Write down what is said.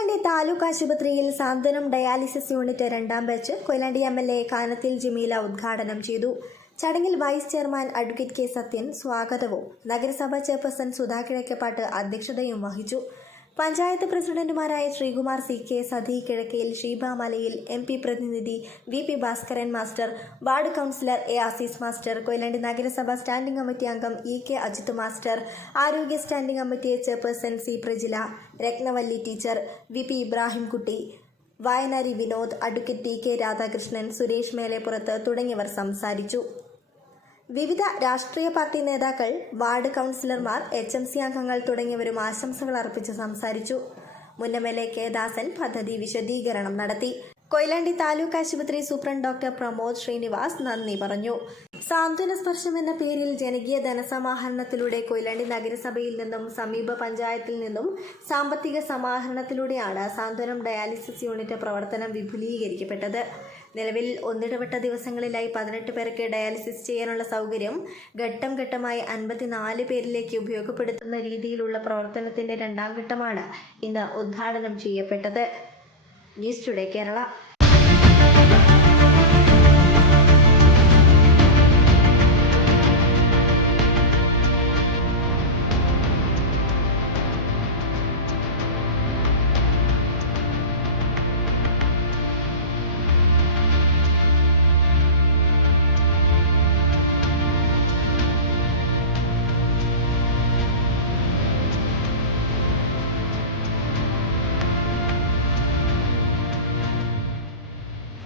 കൊയിലാണ്ടി താലൂക്ക് ആശുപത്രിയിൽ Santhwanam dialysis unit രണ്ടാം batch Koyilandy M L A Kanathil Jameela ഉദ്ഘാടനം ചെയ്തു. ചടങ്ങിൽ vice chairman advocate K Sathyan സ്വാഗതവും. നഗരസഭാ ചെയർപേഴ്സൺ സുധാ കിഴക്കപ്പാട്ട് അധ്യക്ഷതയും വഹിച്ചു. പഞ്ചായത്ത് പ്രസിഡന്റുമാരായ Sreekumar C K Sathi Kizhakkayil Sheeba Malayil M P പ്രതിനിധി V P Bhaskaran master ward councillor A Azeez master Koyilandy നഗരസഭ സ്റ്റാൻഡിംഗ് കമ്മിറ്റി അംഗം ഇ കെ അജിത് മാസ്റ്റർ ആരോഗ്യ standing committee chairperson C Prajila Rathnavalli teacher V P Ibrahimkutty Vayanari Vinod advocate T K Radhakrishnan Suresh Meleppurath തുടങ്ങിയവർ സംസാരിച്ചു. വിവിധ രാഷ്ട്രീയ party നേതാക്കൾ ward കൗൺസിലർമാർ H M C അംഗങ്ങൾ തുടങ്ങിയവരും ആശംസകൾ അർപ്പിച്ച് സംസാരിച്ചു. മുൻ M L A K Dasan പദ്ധതി വിശദീകരണം നടത്തി. കൊയിലാണ്ടി താലൂക്ക് ആശുപത്രി സൂപ്രണ്ട് ഡോക്ടർ പ്രമോദ് ശ്രീനിവാസ് നന്ദി പറഞ്ഞു. സാന്ത്വന സ്പർശം എന്ന പേരിൽ ജനകീയ ധനസമാഹരണത്തിലൂടെ കൊയിലാണ്ടി നഗരസഭയിൽ നിന്നും സമീപ പഞ്ചായത്തിൽ നിന്നും സാമ്പത്തിക സമാഹരണത്തിലൂടെയാണ് സാന്ത്വനം ഡയാലിസിസ് യൂണിറ്റ് പ്രവർത്തനം വിപുലീകരിക്കപ്പെട്ടത്. നിലവിൽ ഒന്നിടവിട്ട ദിവസങ്ങളിലായി പതിനെട്ട് പേർക്ക് ഡയാലിസിസ് ചെയ്യാനുള്ള സൗകര്യം ഘട്ടം ഘട്ടമായി അൻപത്തിനാല് പേരിലേക്ക് ഉപയോഗപ്പെടുത്തുന്ന രീതിയിലുള്ള പ്രവർത്തനത്തിന്റെ രണ്ടാം ഘട്ടമാണ് ഇന്ന് ഉദ്ഘാടനം ചെയ്യപ്പെട്ടത്. News today Kerala.